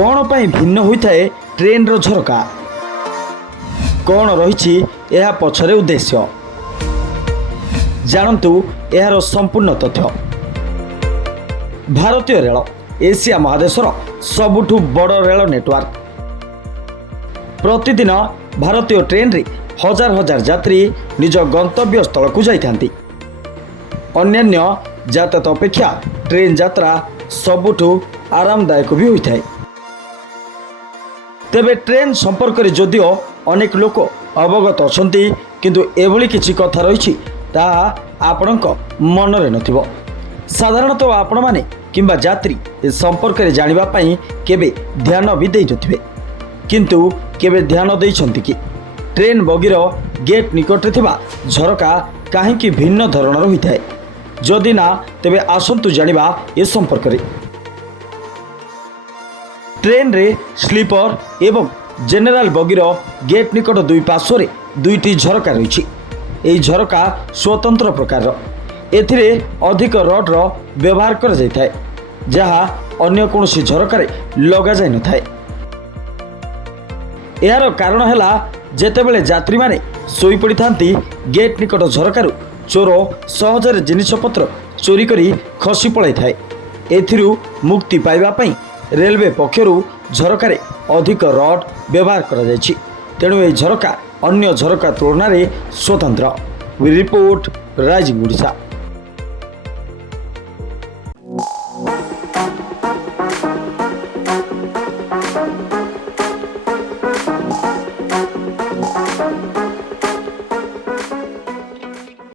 कौन पाई भिन्न होता है ट्रेन रो झरका कौन रही यह पछरे उद्देश्य जानतु यार संपूर्ण तथ्य। भारतीय रेल एशिया महादेशर सबुठु बड़ रेल नेटवर्क। प्रतिदिन भारतीय ट्रेन रे हजार हजार यात्री निज गंतव्य स्थल को जाइथांती। अन्यान्य यातायात अपेक्षा ट्रेन यात्रा सबुठु आरामदायक भी होता है। तेबे ट्रेन संपर्क में जदिओ अनेक लोक अवगत अछंती किंतु एभली किछि कथा रही ताहा आपणक मनरे नथिबो। साधारणतः आपण माने किंबा यात्री ए संपर्क में जानिबा पई केबे ध्यान भी देई नथिबे किंतु केबे ध्यान देइछंती कि ट्रेन बगीर गेट निकट रे थिबा झरका काहेकि भिन्न धरणर होइथाय। जदि ना तेबे आसंतु जानिबा ए संपर्क रे। ट्रेन रे स्लीपर एवं जेनेराल बगीर गेट निकट दुई पार्श्व दुईटी झरका रही। यही झरका स्वतंत्र प्रकार एथिरे अधिक रड रो व्यवहार कर जाइथाय जहा अन्य कोनोसी झरकारे लगा जाय नथाय। यार कारण हैला जेतेबेले यात्री माने सोई पड़ी थांती गेट निकट झरकारु चोर सहजरे जिनिसपत्र चोरी करी खसी पड़ाई थाए। एथिरु मुक्ति पाइबा पई रेलवे पक्षरु झरकारे अधिक रड व्यवहार करा जायछि। तेणु ए झरका अन्य झरका तुलना रे स्वतंत्र। Report rising Odisha.